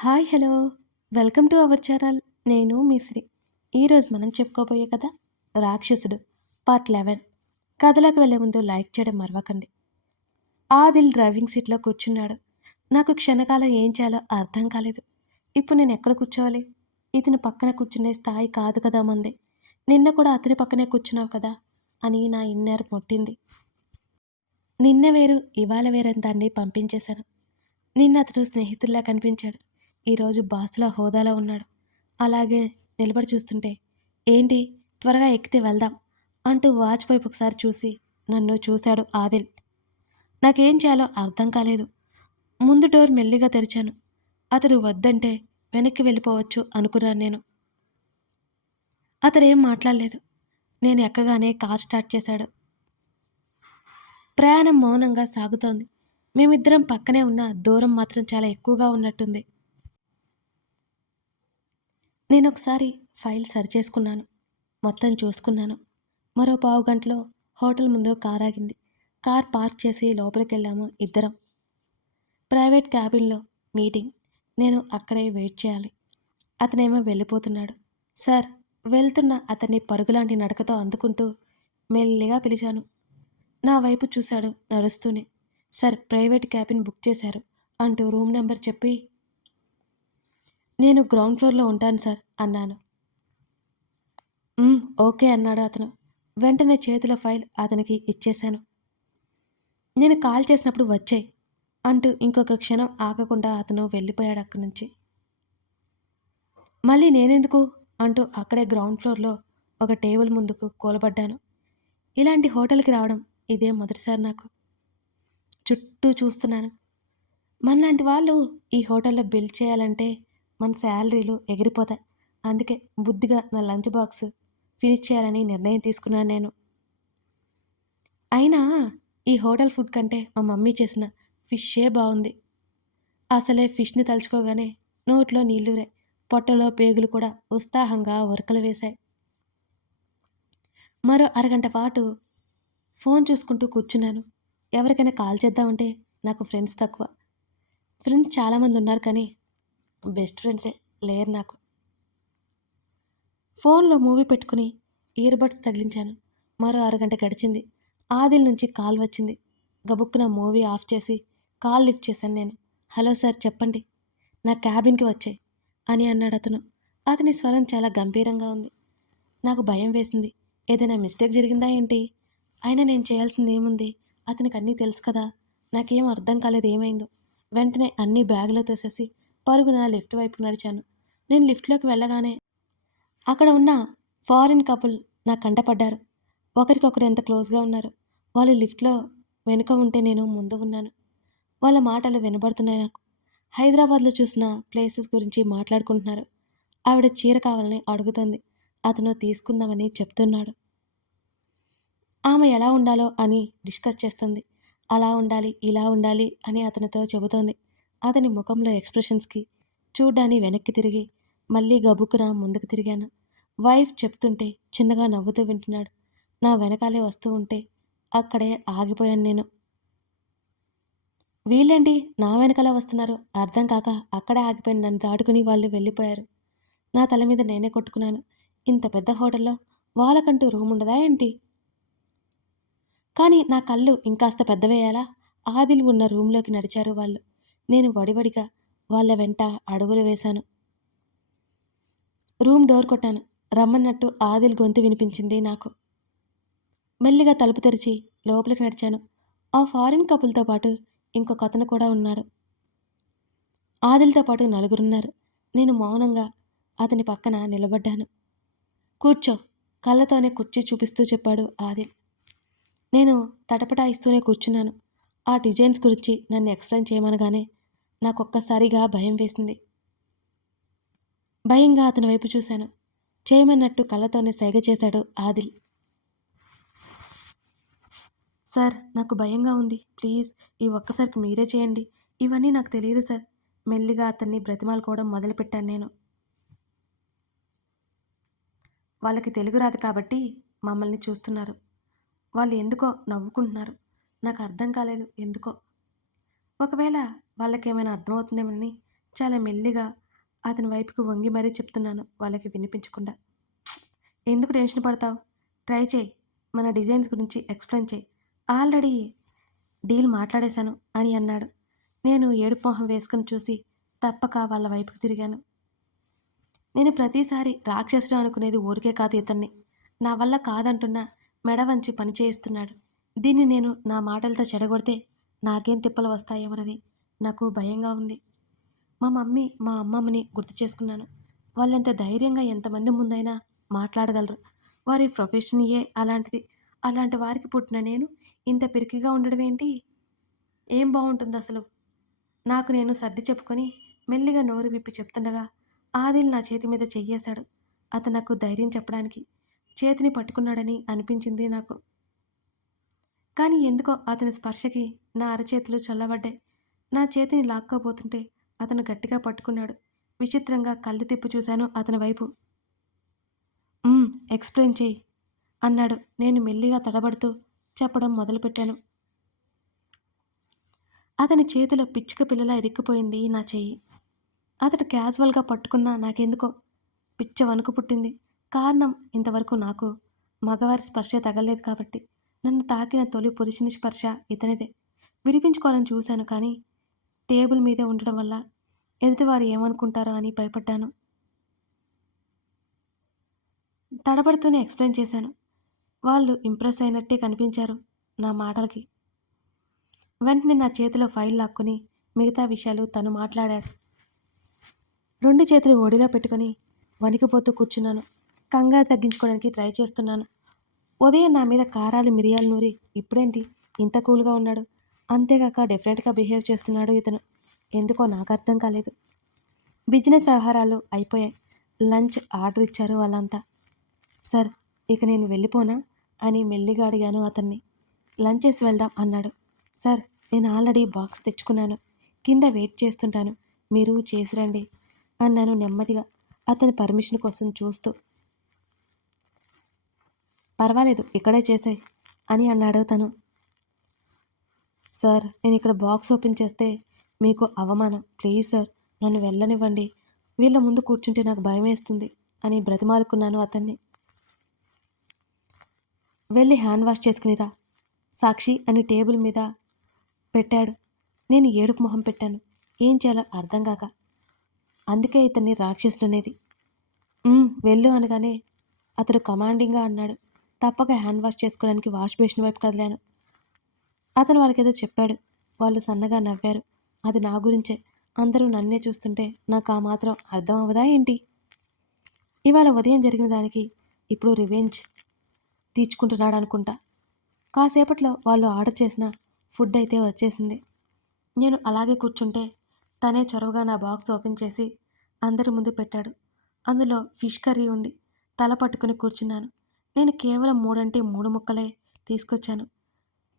Hi hello welcome to our channel. నేను మీ శ్రీ. ఈరోజు మనం చెప్పుకోబోయే కథ రాక్షసుడు పార్ట్ 11. కథలోకి వెళ్ళే ముందు లైక్ చేయడం మరవకండి. ఆదిల్ డ్రైవింగ్ సీట్లో కూర్చున్నాడు. నాకు క్షణకాలం ఏం చేయాలో అర్థం కాలేదు. ఇప్పుడు నేను ఎక్కడ కూర్చోవాలి? ఇతని పక్కన కూర్చునే స్థాయి కాదు కదా మంది. నిన్న కూడా అతని పక్కనే కూర్చున్నావు కదా అని నా ఇన్నర్ మొట్టింది. నిన్న వేరు ఇవాళ వేరని దాన్ని పంపించేశాను. నిన్న అతడు స్నేహితుల్లా కనిపించాడు. ఈరోజు బాసుల హోదాలో ఉన్నాడు. అలాగే నిలబడి చూస్తుంటే ఏంటి త్వరగా ఎక్కితే వెళ్దాం అంటూ వాచ్ వైపు ఒకసారి చూసి నన్ను చూశాడు ఆదిల్. నాకేం చేయాలో అర్థం కాలేదు. ముందు డోర్ మెల్లిగా తెరిచాను. అతడు వద్దంటే వెనక్కి వెళ్ళిపోవచ్చు అనుకున్నాను నేను. అతడేం మాట్లాడలేదు. నేను ఎక్కగానే కార్ స్టార్ట్ చేశాడు. ప్రయాణం మౌనంగా సాగుతోంది. మేమిద్దరం పక్కనే ఉన్న దూరం మాత్రం చాలా ఎక్కువగా ఉన్నట్టుంది. నేనొకసారి ఫైల్ సరిచేసుకున్నాను. మొత్తం చూసుకున్నాను. మరో పావుగంటలో హోటల్ ముందు కార్ ఆగింది. కార్ పార్క్ చేసి లోపలికెళ్ళాము ఇద్దరం. ప్రైవేట్ క్యాబిన్లో మీటింగ్. నేను అక్కడే వెయిట్ చేయాలి. అతనేమో వెళ్ళిపోతున్నాడు. సార్ వెళ్తున్న అతన్ని పరుగులాంటి నడకతో అందుకుంటూ మెల్లిగా పిలిచాను. నా వైపు చూశాడు నడుస్తూనే. సార్ ప్రైవేట్ క్యాబిన్ బుక్ చేశారు అంటూ రూమ్ నెంబర్ చెప్పి నేను గ్రౌండ్ ఫ్లోర్లో ఉంటాను సార్ అన్నాను. ఓకే అన్నాడు అతను. వెంటనే చేతిలో ఫైల్ అతనికి ఇచ్చేశాను. నేను కాల్ చేసినప్పుడు వచ్చేయ్ అంటూ ఇంకొక క్షణం ఆగకుండా అతను వెళ్ళిపోయాడు అక్కడి నుంచి. మళ్ళీ నేనెందుకు అంటూ అక్కడే గ్రౌండ్ ఫ్లోర్లో ఒక టేబుల్ ముందుకు కూలబడ్డాను. ఇలాంటి హోటల్కి రావడం ఇదే మొదటిసారి నాకు. చుట్టూ చూస్తున్నాను. మనలాంటి వాళ్ళు ఈ హోటల్లో బిల్ చేయాలంటే మన శాలరీలు ఎగిరిపోతాయి. అందుకే బుద్ధిగా నా లంచ్ బాక్స్ ఫినిష్ చేయాలని నిర్ణయం తీసుకున్నాను నేను. అయినా ఈ హోటల్ ఫుడ్ కంటే మా మమ్మీ చేసిన ఫిషే బాగుంది. అసలే ఫిష్ని తలుచుకోగానే నోట్లో నీళ్లురే, పొట్టలో పేగులు కూడా ఉత్సాహంగా ఉరకలు వేశాయి. మరో అరగంట పాటు ఫోన్ చూసుకుంటూ కూర్చున్నాను. ఎవరికైనా కాల్ చేద్దామంటే నాకు ఫ్రెండ్స్ తక్కువ. ఫ్రెండ్స్ చాలామంది ఉన్నారు కానీ బెస్ట్ ఫ్రెండ్సే లేరు నాకు. ఫోన్లో మూవీ పెట్టుకుని ఇయర్బడ్స్ తగిలించాను. మరో అరగంట గడిచింది. ఆదిల్ నుంచి కాల్ వచ్చింది. గబుక్కున మూవీ ఆఫ్ చేసి కాల్ లిఫ్ట్ చేశాను నేను. హలో సార్ చెప్పండి, నా క్యాబిన్కి వచ్చాయి అని అన్నాడు అతను. అతని స్వరం చాలా గంభీరంగా ఉంది. నాకు భయం వేసింది. ఏదైనా మిస్టేక్ జరిగిందా ఏంటి? అయినా నేను చేయాల్సింది ఏముంది? అతనికి అన్నీ తెలుసు కదా. నాకేం అర్థం కాలేదు ఏమైందో. వెంటనే అన్నీ బ్యాగులో తోసేసి పరుగున లిఫ్ట్ వైపు నడిచాను. నేను లిఫ్ట్లోకి వెళ్ళగానే అక్కడ ఉన్న ఫారిన్ కపుల్ నా కంటపడ్డారు. ఒకరికొకరు ఎంత క్లోజ్గా ఉన్నారు. వాళ్ళు లిఫ్ట్లో వెనుక ఉంటే నేను ముందు ఉన్నాను. వాళ్ళ మాటలు వినబడుతున్నాయి నాకు. హైదరాబాద్లో చూసిన ప్లేసెస్ గురించి మాట్లాడుకుంటున్నారు. ఆవిడ చీర కావాలని అడుగుతోంది. అతను తీసుకుందామని చెప్తున్నాడు. ఆమె ఎలా ఉండాలో అని డిస్కస్ చేస్తుంది. అలా ఉండాలి, ఇలా ఉండాలి అని అతనితో చెబుతోంది. అతని ముఖంలో ఎక్స్ప్రెషన్స్కి చూడ్డాన్ని వెనక్కి తిరిగి మళ్ళీ గబుక్కున ముందుకు తిరిగాను. వైఫ్ చెప్తుంటే చిన్నగా నవ్వుతూ వింటున్నాడు. నా వెనకాలే వస్తూ ఉంటే అక్కడే ఆగిపోయాను నేను. వీళ్ళేంటి నా వెనకాల వస్తున్నారు అర్థం కాక అక్కడే ఆగిపోయిన నన్ను దాటుకుని వాళ్ళు వెళ్ళిపోయారు. నా తల మీద నేనే కొట్టుకున్నాను. ఇంత పెద్ద హోటల్లో వాళ్ళకంటూ రూమ్ ఉండదా ఏంటి? కానీ నా కళ్ళు ఇంకాస్త పెద్దవేయాలా? ఆదిల్ ఉన్న రూంలోకి నడిచారు వాళ్ళు. నేను వడివడిగా వాళ్ళ వెంట అడుగులు వేశాను. రూమ్ డోర్ కొట్టాను. రమ్మన్నట్టు ఆదిల్ గొంతు వినిపించింది నాకు. మెల్లిగా తలుపు తెరిచి లోపలికి నడిచాను. ఆ ఫారిన్ కపుల్తో పాటు ఇంకొక అతను కూడా ఉన్నాడు. ఆదిల్తో పాటు నలుగురున్నారు. నేను మౌనంగా అతని పక్కన నిలబడ్డాను. కూర్చో కళ్ళతోనే కుర్చీ చూపిస్తూ చెప్పాడు ఆదిల్. నేను తటపటాయిస్తూనే కూర్చున్నాను. ఆ డిజైన్స్ గురించి నన్ను ఎక్స్ప్లెయిన్ చేయమనగానే నాకొక్కసారిగా భయం వేసింది. భయంగా అతని వైపు చూశాను. చేయమన్నట్టు కళ్ళతోనే సైగ చేశాడు ఆదిల్. సార్ నాకు భయంగా ఉంది, ప్లీజ్ ఈ ఒక్కసారికి మీరే చేయండి. ఇవన్నీ నాకు తెలియదు సార్. మెల్లిగా అతన్ని బ్రతిమాలుకోవడం మొదలుపెట్టాను నేను. వాళ్ళకి తెలుగు రాదు కాబట్టి మమ్మల్ని చూస్తున్నారు. వాళ్ళు ఎందుకో నవ్వుకుంటున్నారు. నాకు అర్థం కాలేదు ఎందుకో. ఒకవేళ వాళ్ళకేమైనా అర్థమవుతుందేమని చాలా మెల్లిగా అతని వైపుకి వంగి మరీ చెప్తున్నాను వాళ్ళకి వినిపించకుండా. ఎందుకు టెన్షన్ పడతావు? ట్రై చేయి. మన డిజైన్స్ గురించి ఎక్స్‌ప్లెయిన్ చెయి. ఆల్రెడీ డీల్ మాట్లాడేశాను అని అన్నాడు. నేను ఏడుపు మొహం వేసుకొని చూసి తప్పక వాళ్ళ వైపుకి తిరిగాను. నేను ప్రతిసారి రాక్షసుడు అనుకునేది ఊరికే కాదు ఇతన్ని. నా వల్ల కాదంటున్నా మెడ వంచి పని చేయిస్తున్నాడు. దీన్ని నేను నా మాటలతో చెడగొడితే నాకేం తిప్పలు వస్తాయేమోనని నాకు భయంగా ఉంది. మా మమ్మీ, మా అమ్మమ్మని గుర్తు చేసుకున్నాను. వాళ్ళెంత ధైర్యంగా ఎంతమంది ముందైనా మాట్లాడగలరు. వారి ప్రొఫెషనే అలాంటిది. అలాంటి వారికి పుట్టిన నేను ఇంత పిరికిగా ఉండడం ఏంటి? ఏం బావుంటుందసలు? నాకు నేను సర్ది చెప్పుకొని మెల్లిగా నోరు విప్పి చెప్తుండగా ఆదిల్ నా చేతి మీద చెయ్యేశాడు. అతను నాకు ధైర్యం చెప్పడానికి చేతిని పట్టుకున్నాడని అనిపించింది నాకు. కానీ ఎందుకో అతని స్పర్శకి నా అరచేతులు చల్లబడ్డాయి. నా చేతిని లాక్కోబోతుంటే అతను గట్టిగా పట్టుకున్నాడు. విచిత్రంగా కళ్ళు తిప్పి చూశాను అతని వైపు. ఎక్స్‌ప్లెయిన్ చెయ్యి అన్నాడు. నేను మెల్లిగా తడబడుతూ చెప్పడం మొదలుపెట్టాను. అతని చేతిలో పిచ్చుక పిల్లలా ఇరుక్కుపోయింది నా చెయ్యి. అతడు క్యాజువల్‌గా పట్టుకున్నా నాకెందుకో పిచ్చ వణుకు పుట్టింది. కారణం ఇంతవరకు నాకు మగవారి స్పర్శ తగల్లేదు కాబట్టి. నన్ను తాకిన తొలి పురుషుని స్పర్శ ఇతనిదే. విడిపించుకోవాలని చూశాను కానీ టేబుల్ మీదే ఉండడం వల్ల ఎదుటివారు ఏమనుకుంటారో అని భయపడ్డాను. తడబడుతూనే ఎక్స్‌ప్లెయిన్ చేశాను. వాళ్ళు ఇంప్రెస్ అయినట్టే కనిపించారు నా మాటలకి. వెంటనే నా చేతిలో ఫైల్ లాక్కొని మిగతా విషయాలు తను మాట్లాడాడు. 2 చేతులు ఒడిలో పెట్టుకొని వణికిపోతూ కూర్చున్నాను. కంగారు తగ్గించుకోవడానికి ట్రై చేస్తున్నాను. ఉదయం నా మీద కారాలు మిరియాలు నూరి ఇప్పుడేంటి ఇంత కూల్‌గా ఉన్నాడు? అంతేగాక డిఫరెంట్‌గా బిహేవ్ చేస్తున్నాడు ఇతను. ఎందుకో నాకు అర్థం కాలేదు. బిజినెస్ వ్యవహారాలు అయిపోయాయి. లంచ్ ఆర్డర్ ఇచ్చారు వాళ్ళంతా. సార్, ఇక నేను వెళ్ళిపోనా అని మెల్లిగా అడిగాను అతన్ని. లంచ్ చేసి వెళ్దాం అన్నాడు. సార్, నేను ఆల్రెడీ బాక్స్ తెచ్చుకున్నాను. కింద వెయిట్ చేస్తుంటాను. మీరు చేసి రండి అన్నాను నెమ్మదిగా అతని పర్మిషన్ కోసం చూస్తూ. పర్వాలేదు, ఇక్కడే చేసేయ్ అని అన్నాడు తను. సార్, నేను ఇక్కడ బాక్స్ ఓపెన్ చేస్తే మీకు అవమానం. ప్లీజ్ సార్, నన్ను వెళ్ళనివ్వండి. వీళ్ళ ముందు కూర్చుంటే నాకు భయమేస్తుంది అని బ్రతిమాలుకున్నాను అతన్ని. వెళ్ళి హ్యాండ్ వాష్ చేసుకునిరా సాక్షి అని టేబుల్ మీద పెట్టాడు. నేను ఏడుపు మొహం పెట్టాను. ఏం చేయాలో అర్థం కాక. అందుకే ఇతన్ని రాక్షసుడనేది. వెళ్ళు అనగానే అతడు కమాండింగ్గా అన్నాడు. తప్పక హ్యాండ్ వాష్ చేసుకోవడానికి వాష్ బేసిన్ వైపు కదిలాను. అతను వాళ్ళకేదో చెప్పాడు. వాళ్ళు సన్నగా నవ్వారు. అది నా గురించే. అందరూ నన్నే చూస్తుంటే నాకు ఆ మాత్రం అర్థం అవ్వదా ఏంటి? ఇవాళ ఉదయం జరిగిన దానికి ఇప్పుడు రివెంజ్ తీర్చుకుంటున్నాడు అనుకుంటా. కాసేపట్లో వాళ్ళు ఆర్డర్ చేసిన ఫుడ్ అయితే వచ్చేసింది. నేను అలాగే కూర్చుంటే తనే చొరవగా నా బాక్స్ ఓపెన్ చేసి అందరి ముందు పెట్టాడు. అందులో ఫిష్ కర్రీ ఉంది. తల పట్టుకుని కూర్చున్నాను. నేను కేవలం 3 అంటే 3 ముక్కలే తీసుకొచ్చాను.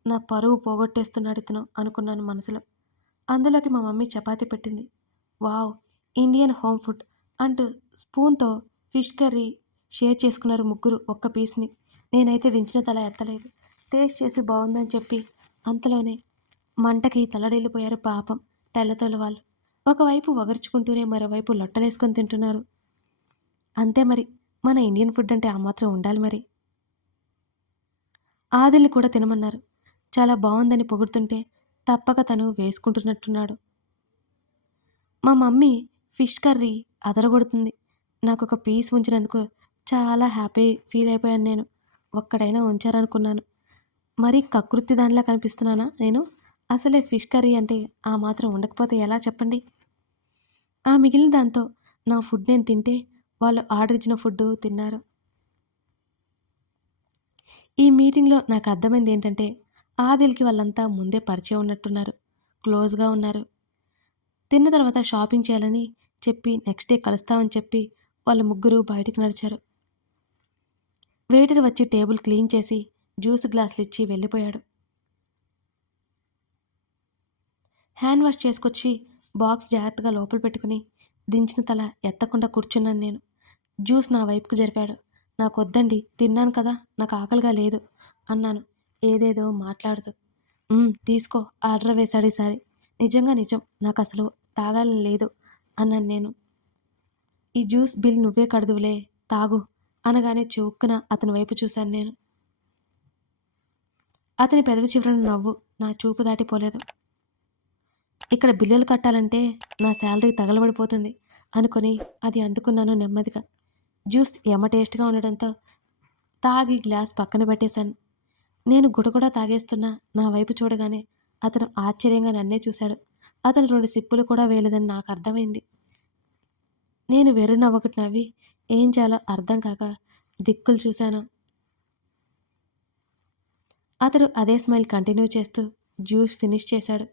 నా పరువు పోగొట్టేస్తున్నాడు ఇతను అనుకున్నాను మనసులో. అందులోకి మా మమ్మీ చపాతీ పెట్టింది. వావ్! ఇండియన్ హోమ్ ఫుడ్ అంటూ స్పూన్తో ఫిష్ కర్రీ షేర్ చేసుకున్నారు ముగ్గురు ఒక్క పీస్ని. నేనైతే దించిన తల ఎత్తలేదు. టేస్ట్ చేసి బాగుందని చెప్పి అంతలోనే మంటకి తల్లడిల్లిపోయారు పాపం తెల్లతోలు వాళ్ళు. ఒకవైపు వగర్చుకుంటూనే మరోవైపు లొట్టలేసుకొని తింటున్నారు. అంతే మరి, మన ఇండియన్ ఫుడ్ అంటే ఆ మాత్రం ఉండాలి మరి. ఆదిల్ని కూడా తినమన్నారు. చాలా బాగుందని పొగుడుతుంటే తప్పక తను వేసుకుంటున్నట్టున్నాడు. మా మమ్మీ ఫిష్ కర్రీ అదరగొడుతుంది. నాకొక పీస్ ఉంచినందుకు చాలా హ్యాపీ ఫీల్ అయిపోయాను నేను. ఒక్కడైనా ఉంచారనుకున్నాను. మరీ కకృతి దానిలా కనిపిస్తున్నానా నేను? అసలే ఫిష్ కర్రీ అంటే ఆ మాత్రం ఉండకపోతే ఎలా చెప్పండి? ఆ మిగిలిన దాంతో నా ఫుడ్ నేను తింటే వాళ్ళు ఆర్డర్ ఇచ్చిన ఫుడ్డు తిన్నారు. ఈ మీటింగ్‌లో నాకు అర్థమైంది ఏంటంటే ఆదిల్‌కి వాళ్ళంతా ముందే పరిచయం ఉన్నట్టున్నారు. క్లోజ్‌గా ఉన్నారు. తిన్న తర్వాత షాపింగ్ చేయాలని చెప్పి నెక్స్ట్ డే కలుస్తామని చెప్పి వాళ్ళు ముగ్గురు బయటికి నడిచారు. వెయిటర్ వచ్చి టేబుల్ క్లీన్ చేసి జ్యూస్ గ్లాసులు ఇచ్చి వెళ్ళిపోయాడు. హ్యాండ్ వాష్ చేసుకొచ్చి బాక్స్ జాగ్రత్తగా లోపల పెట్టుకుని దించిన తల ఎత్తకుండా కూర్చున్నాను నేను. జ్యూస్ నా వైపుకు జరిపాడు. నాకొద్దండి, తిన్నాను కదా, నాకు ఆకలిగా లేదు అన్నాను ఏదేదో మాట్లాడుతూ. తీసుకో ఆర్డర్ వేశాడు ఈసారి. నిజంగా నిజం, నాకు అసలు తాగాలని లేదు అన్నాను నేను. ఈ జ్యూస్ బిల్ నువ్వే కడదువులే, తాగు అనగానే చౌక్కున అతని వైపు చూశాను నేను. అతని పెదవి చివరన నవ్వు నా చూపు దాటిపోలేదు. ఇక్కడ బిల్లులు కట్టాలంటే నా శాలరీ తగలబడిపోతుంది అనుకొని అది అందుకున్నాను నెమ్మదిగా. జ్యూస్ యమ టేస్ట్గా ఉండడంతో తాగి గ్లాస్ పక్కన పెట్టేశాను. నేను గుడగుడా తాగేస్తున్నా నా వైపు చూడగానే అతను ఆశ్చర్యంగా నన్నే చూశాడు. అతను 2 సిప్పులు కూడా వేయలేదని నాకు అర్థమైంది. నేను వెర్రి నవ్వొకటి నవ్వి ఏం చేయాలో అర్థం కాక దిక్కులు చూశాను. అతడు అదే స్మైల్ కంటిన్యూ చేస్తూ జ్యూస్ ఫినిష్ చేశాడు.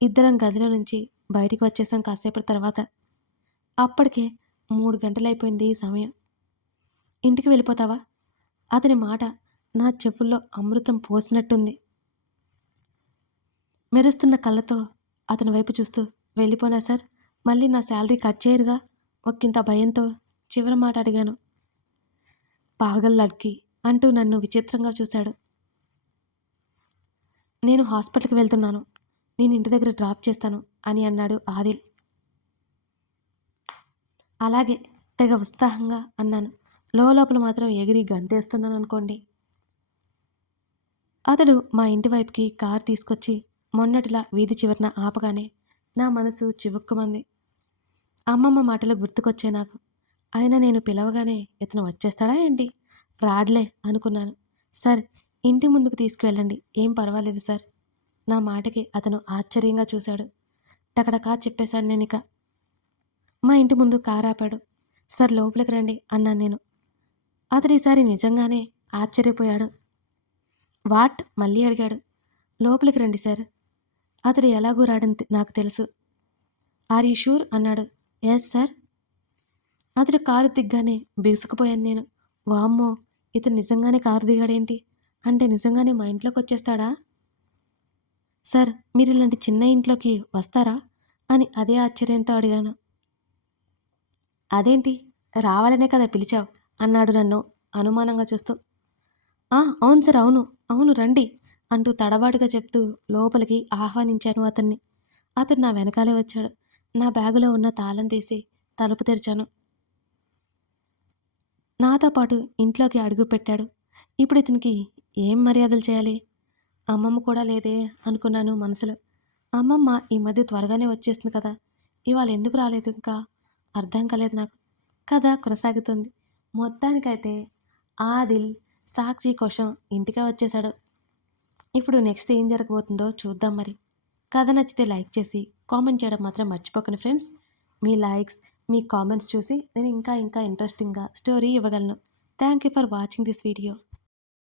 ఇద్దరం గదిలో నుంచి బయటికి వచ్చేసాం కాసేపటి తర్వాత. అప్పటికే 3 గంటలైపోయింది ఈ సమయం. ఇంటికి వెళ్ళిపోతావా? అతని మాట నా చెవుల్లో అమృతం పోసినట్టుంది. మెరుస్తున్న కళ్ళతో అతని వైపు చూస్తూ వెళ్ళిపోనా సార్? మళ్ళీ నా శాలరీ కట్ చేయరుగా? ఒక్కింత భయంతో చివరి మాట అడిగాను. పాగల్ లడ్కి అంటూ నన్ను విచిత్రంగా చూశాడు. నేను హాస్పిటల్కి వెళ్తున్నాను, నేను ఇంటి దగ్గర డ్రాప్ చేస్తాను అని అన్నాడు ఆదిల్. అలాగే తెగ ఉత్సాహంగా అన్నాను. లోపల మాత్రం ఎగిరి గంతేస్తున్నాను అనుకోండి. అతడు మా ఇంటి వైపుకి కారు తీసుకొచ్చి మొన్నటిలా వీధి చివరన ఆపగానే నా మనసు చివుక్కుమంది. అమ్మమ్మ మాటలు గుర్తుకొచ్చే నాకు. అయినా నేను పిలవగానే ఇతను వచ్చేస్తాడా ఏంటి? రాడ్లే అనుకున్నాను. సార్, ఇంటి ముందుకు తీసుకువెళ్ళండి, ఏం పర్వాలేదు సార్. నా మాటకి అతను ఆశ్చర్యంగా చూశాడు. టకటకా చెప్పేశాను నేనిక. మా ఇంటి ముందు కారు ఆపాడు. సార్ లోపలికి రండి అన్నాను నేను. అతడు ఈసారి నిజంగానే ఆశ్చర్యపోయాడు. వాట్ మళ్ళీ అడిగాడు. లోపలికి రండి సార్. అతడు ఎలాగూ రాడని నాకు తెలుసు. ఆర్ యూ షూర్ అన్నాడు. Yes sir. అతడు కారు దిగ్గానే బిగుసుకుపోయాను నేను. వామ్మో, ఇతను నిజంగానే కారు దిగాడేంటి? అంటే నిజంగానే మా ఇంట్లోకి వచ్చేస్తాడా? సార్, మీరు ఇలాంటి చిన్న ఇంట్లోకి వస్తారా అని అదే ఆశ్చర్యంతో అడిగాను. అదేంటి, రావాలనే కదా పిలిచావు అన్నాడు నన్ను అనుమానంగా చూస్తూ. అవును సార్, అవును అవును రండి అంటూ తడబాటుగా చెప్తూ లోపలికి ఆహ్వానించాను అతన్ని. అతను నా వెనకాలే వచ్చాడు. నా బ్యాగులో ఉన్న తాళం తీసి తలుపు తెరిచాను. నాతో పాటు ఇంట్లోకి అడుగు పెట్టాడు. ఇప్పుడు ఇతనికి ఏం మర్యాదలు చేయాలి? అమ్మమ్మ కూడా లేదే అనుకున్నాను మనసులో. అమ్మమ్మ ఈ మధ్య త్వరగానే వచ్చేస్తుంది కదా, ఇవాళ ఎందుకు రాలేదు ఇంకా అర్థం కాలేదు నాకు. కథ కొనసాగుతుంది. మొత్తానికైతే ఆదిల్ సాక్షి కోసం ఇంటికే వచ్చేశాడు. ఇప్పుడు నెక్స్ట్ ఏం జరగబోతుందో చూద్దాం మరి. కథ నచ్చితే లైక్ చేసి కామెంట్ చేయడం మాత్రం మర్చిపోకండి ఫ్రెండ్స్. మీ లైక్స్, మీ కామెంట్స్ చూసి నేను ఇంకా ఇంకా ఇంట్రెస్టింగ్గా స్టోరీ ఇవ్వగలను. Thank you for watching this video.